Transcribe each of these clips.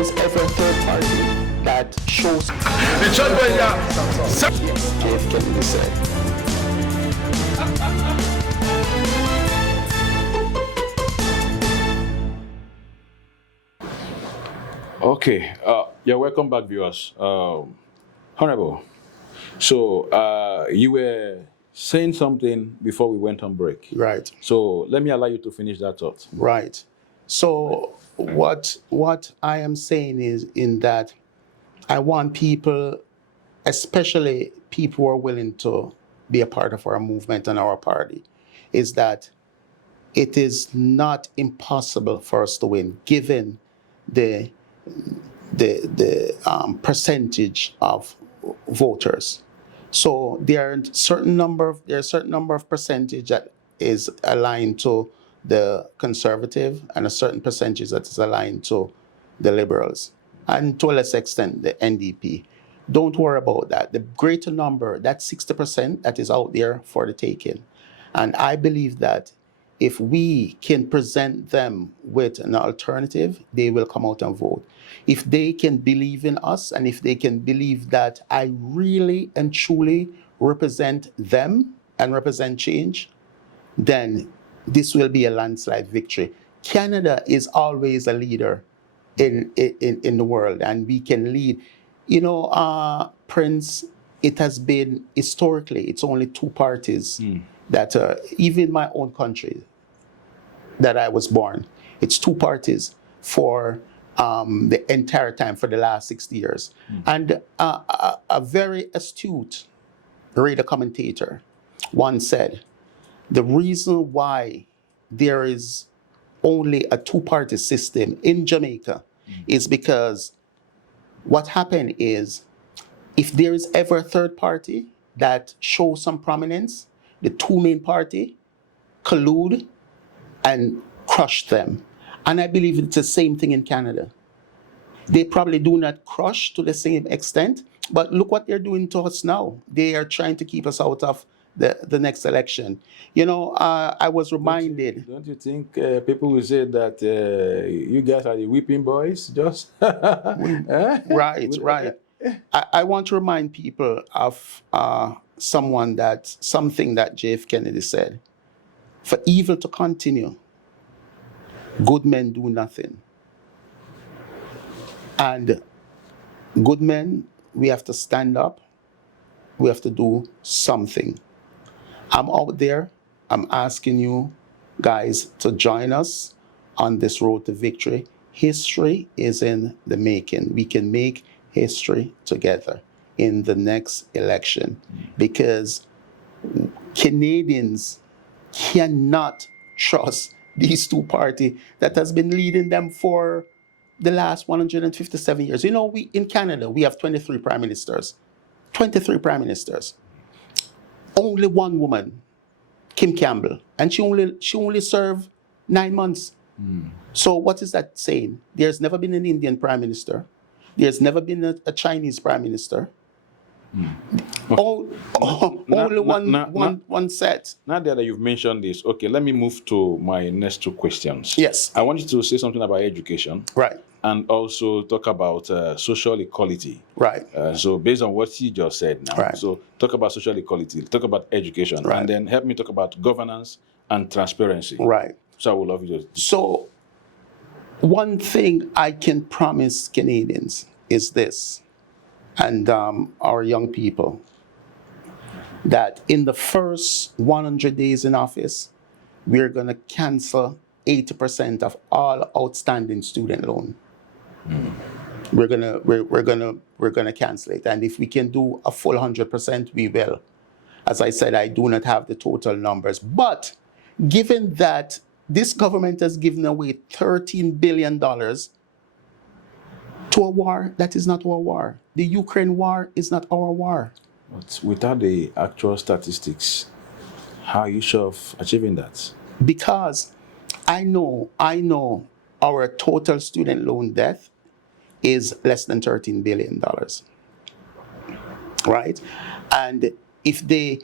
is ever a third party that shows JF Kennedy said. Okay, yeah, welcome back, viewers. Honorable, so you were saying something before we went on break. Right. So let me allow you to finish that thought. Right. So what I am saying is in that I want people, especially people who are willing to be a part of our movement and our party, is that it is not impossible for us to win, given the percentage of voters. So there are a certain number of percentage that is aligned to the Conservative and a certain percentage that is aligned to the Liberals and to a less extent the NDP. Don't worry about that. The greater number, that 60% that is out there for the taking. And I believe that if we can present them with an alternative, they will come out and vote. If they can believe in us and if they can believe that I really and truly represent them and represent change, then this will be a landslide victory. Canada is always a leader in the world, and we can lead. You know, Prince, it has been historically, it's only two parties that, even my own country that I was born, it's two parties for the entire time, for the last 60 years. And a very astute radio commentator once said, the reason why there is only a two-party system in Jamaica is because what happened is, if there is ever a third party that shows some prominence, the two main party collude and crush them. And I believe it's the same thing in Canada. They probably do not crush to the same extent, but look what they're doing to us now. They are trying to keep us out of the next election. You know, I was reminded. Don't you think people will say that you guys are the whipping boys? Just Right. I want to remind people of something that JF Kennedy said. For evil to continue, good men do nothing. And good men, we have to stand up. We have to do something. I'm out there. I'm asking you guys to join us on this road to victory. History is in the making. We can make history together in the next election, because Canadians cannot trust these two parties that has been leading them for the last 157 years. You know, we in Canada, we have 23 prime ministers. 23 prime ministers. Only one woman, Kim Campbell, and she only served 9 months. So what is that saying? There's never been an Indian prime minister. There's never been a Chinese prime minister. Only one set. Now that you've mentioned this, okay, let me move to my next two questions. Yes. I want you to say something about education. Right. And also talk about social equality. Right. So based on what you just said now, right. So talk about social equality, talk about education, right. and then help me talk about governance and transparency. Right. So I would love you to. So one thing I can promise Canadians is this, and our young people, that in the first 100 days in office, we're going to cancel 80% of all outstanding student loan. We're gonna cancel it, and if we can do a full 100%, we will. As I said, I do not have the total numbers, but given that this government has given away $13 billion to a war that is not our war, the Ukraine war is not our war. But without the actual statistics, how are you sure of achieving that? Because I know our total student loan debt is less than $13 billion, right? And if there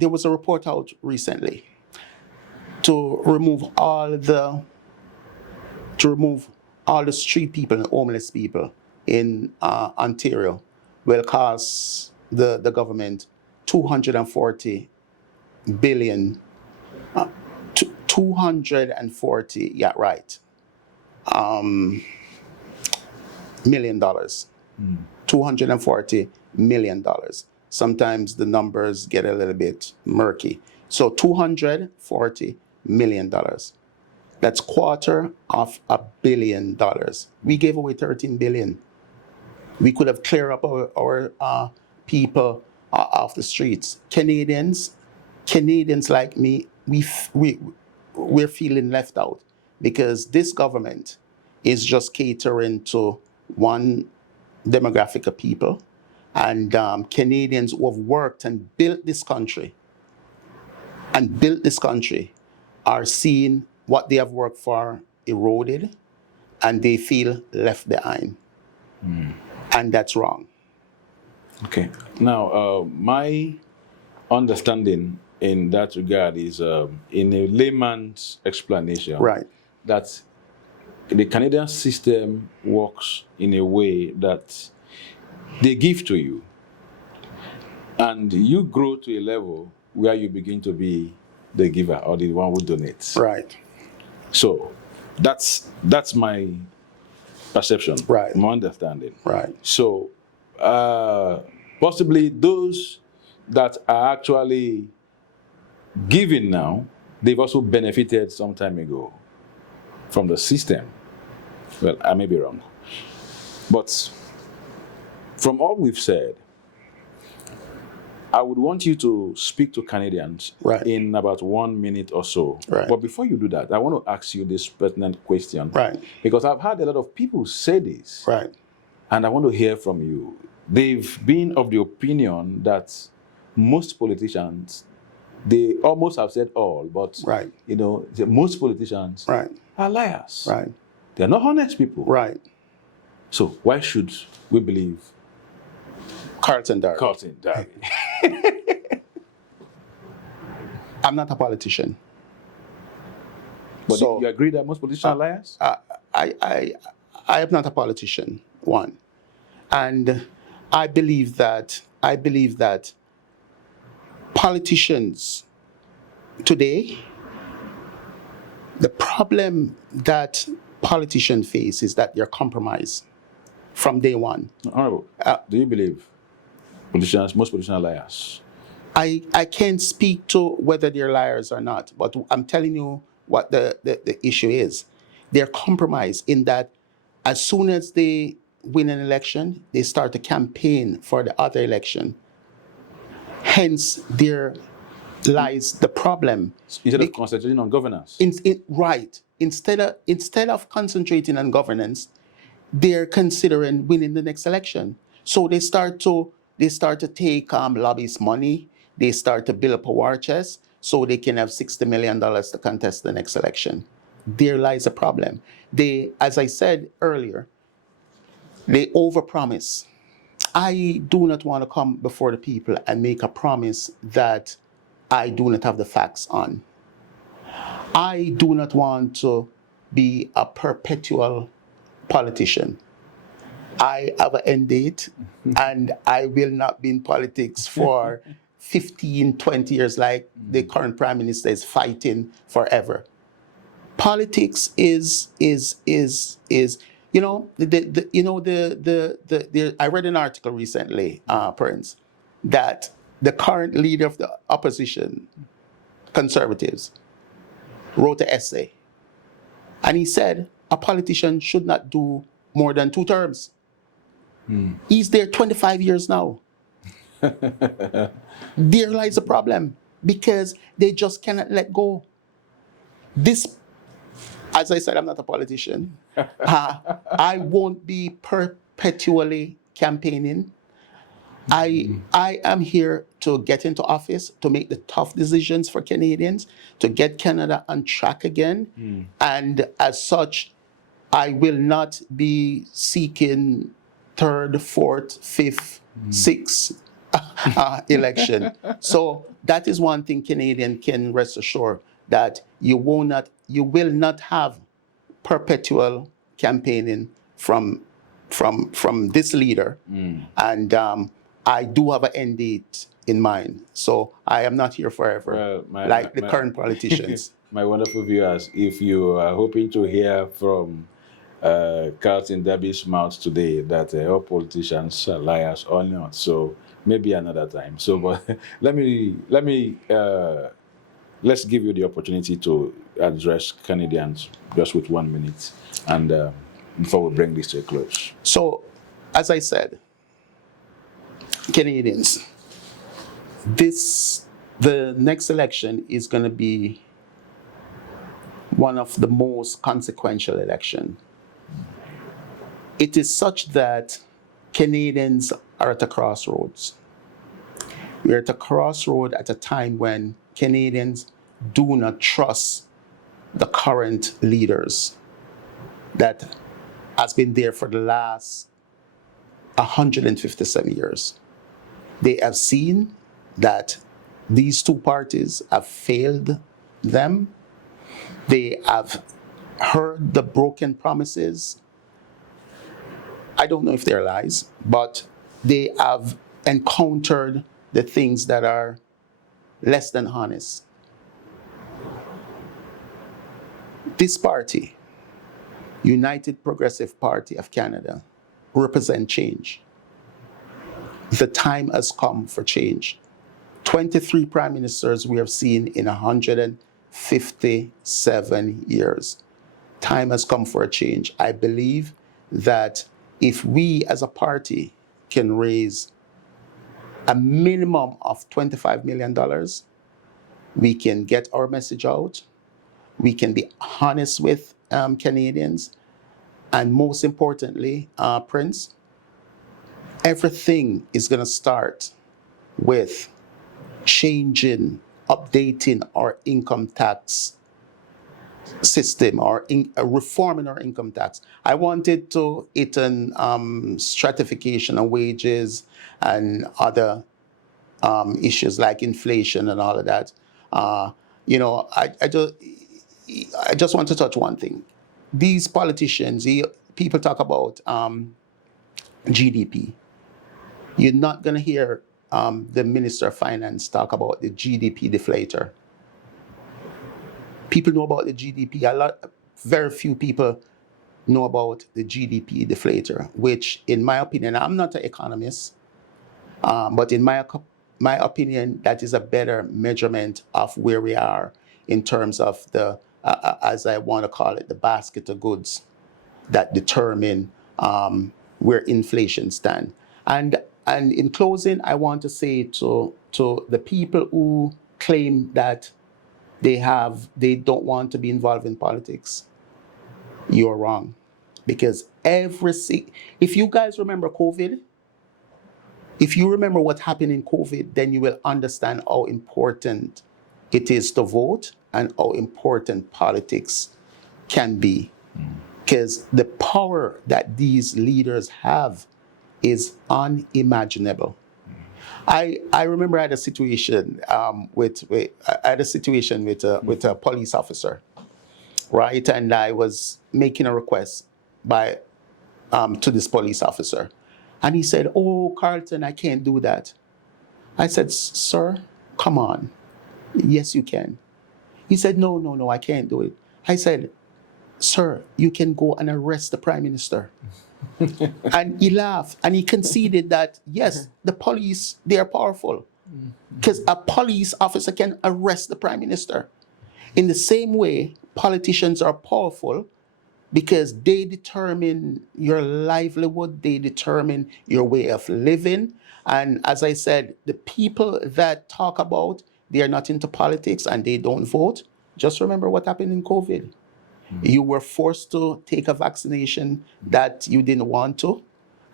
was a report out recently to remove all all the street people and homeless people in Ontario will cost the government 240 billion, 240, yeah, right, $million. $240 million. Sometimes the numbers get a little bit murky. So $240 million. That's $250 million. We gave away 13 billion. We could have cleared up our people off the streets. Canadians like me, we're feeling left out because this government is just catering to one demographic of people, and Canadians who have worked and built this country are seeing what they have worked for eroded, and they feel left behind. And that's wrong. Okay. Now, my understanding in that regard is, in a layman's explanation, Right. that the Canadian system works in a way that they give to you, and you grow to a level where you begin to be the giver or the one who donates. Right. So that's my perception, Right. my understanding. Right. So possibly those that are actually giving now, they've also benefited some time ago from the system. Well, I may be wrong. But from all we've said, I would want you to speak to Canadians Right. in about 1 minute or so. Right. But before you do that, I want to ask you this pertinent question. Right. Because I've had a lot of people say this. Right. And I want to hear from you. They've been of the opinion that most politicians, they almost have said all, but Right. most politicians Right. are liars. Right. They're not honest people. Right. So why should we believe CARLTON, DARBY. CARLTON, DARBY? I'm not a politician. But So- you agree that most politicians are liars? I am not a politician, one. And I believe that politicians today, the problem that politicians face is that they're compromised from day one. Honorable, do you believe most politicians are liars? I can't speak to whether they're liars or not, but I'm telling you what the issue is. They're compromised in that as soon as they win an election, they start a campaign for the other election. Hence, there lies the problem. Instead of concentrating on governance. Right. Instead of concentrating on governance, they're considering winning the next election. So they start to take lobbyist money. They start to build up a war chest so they can have $60 million to contest the next election. There lies a problem. They, as I said earlier, they overpromise. I do not want to come before the people and make a promise that I do not have the facts on. I do not want to be a perpetual politician. I have an end date, and I will not be in politics for 15, 20 years like the current prime minister is fighting forever. Politics is I read an article recently, Prince, that the current leader of the opposition, Conservatives, wrote an essay. And he said a politician should not do more than 2 terms. He's there 25 years now. There lies a problem because they just cannot let go. This, as I said, I'm not a politician. I won't be perpetually campaigning. I am here to get into office, to make the tough decisions for Canadians, to get Canada on track again. And as such, I will not be seeking 3rd, 4th, 5th, 6th election. So that is one thing Canadian can rest assured, that you will not have perpetual campaigning from this leader, and I do have an end date in mind. So I am not here forever, like the current politicians. My wonderful viewers, if you are hoping to hear from CARLTON Darby's mouth today that all politicians are liars or not, so maybe another time. So, but let's give you the opportunity to address Canadians just with 1 minute, and before we bring this to a close. So, as I said, Canadians, the next election is going to be one of the most consequential elections. It is such that Canadians are at a crossroads. We're at a crossroad at a time when Canadians do not trust the current leaders that has been there for the last 157 years. They have seen that these two parties have failed them. They have heard the broken promises. I don't know if they're lies, but they have encountered the things that are less than honest. This party, United Progressive Party of Canada, represent change. The time has come for change. 23 prime ministers we have seen in 157 years. Time has come for a change. I believe that if we as a party can raise a minimum of $25 million, we can get our message out. We can be honest with Canadians. And most importantly, Prince, everything is going to start with changing, updating our income tax system, or reforming our income tax. I wanted to hit on stratification of wages and other issues like inflation and all of that. I just want to touch one thing. These politicians, people talk about GDP. You're not going to hear the Minister of Finance talk about the GDP deflator. People know about the GDP. Very few people know about the GDP deflator, which, in my opinion, I'm not an economist, but in my opinion, that is a better measurement of where we are in terms of the, as I want to call it, the basket of goods that determine where inflation stands. And in closing, I want to say to the people who claim that they don't want to be involved in politics, you're wrong. Because if you guys remember COVID, if you remember what happened in COVID, then you will understand how important it is to vote and how important politics can be. Because the power that these leaders have is unimaginable. I remember I had a situation with a police officer, right? And I was making a request to this police officer, and he said, "Oh, CARLTON, I can't do that." I said, "Sir, come on, yes you can." He said, "No, I can't do it." I said, "Sir, you can go and arrest the Prime Minister." And he laughed and he conceded that, yes, the police, they are powerful. Because a police officer can arrest the Prime Minister. In the same way, politicians are powerful because they determine your livelihood, they determine your way of living. And as I said, the people that talk about they are not into politics and they don't vote, just remember what happened in COVID. You were forced to take a vaccination that you didn't want to,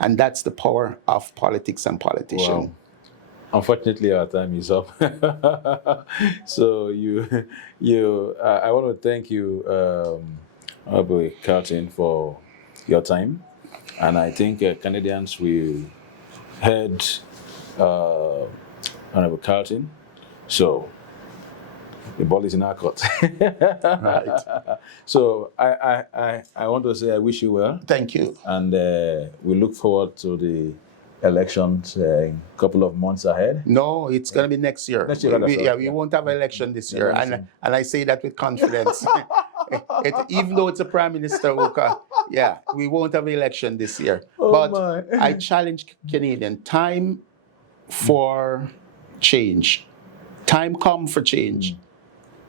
and that's the power of politics and politicians. Wow. Unfortunately, our time is up. So I want to thank you, CARLTON, for your time, and I think Canadians will heard Honorable CARLTON. So The ball is in our court. Right. So I want to say I wish you well. Thank you. And we look forward to the elections in a couple of months ahead. No, it's going to be next year. Next year, We won't have an election this year. election. And I say that with confidence. Even though it's a Prime Minister, Uka, yeah, we won't have an election this year. But I challenge Canadian, time for change. Time come for change.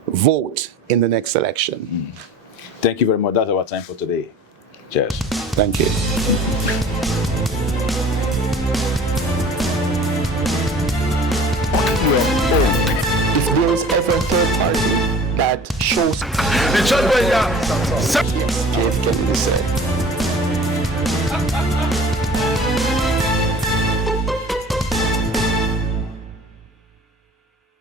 Vote in the next election. Thank you very much. That's our time for today. Cheers. Thank you. If there is ever a third party that shows, yes, JF Kennedy said,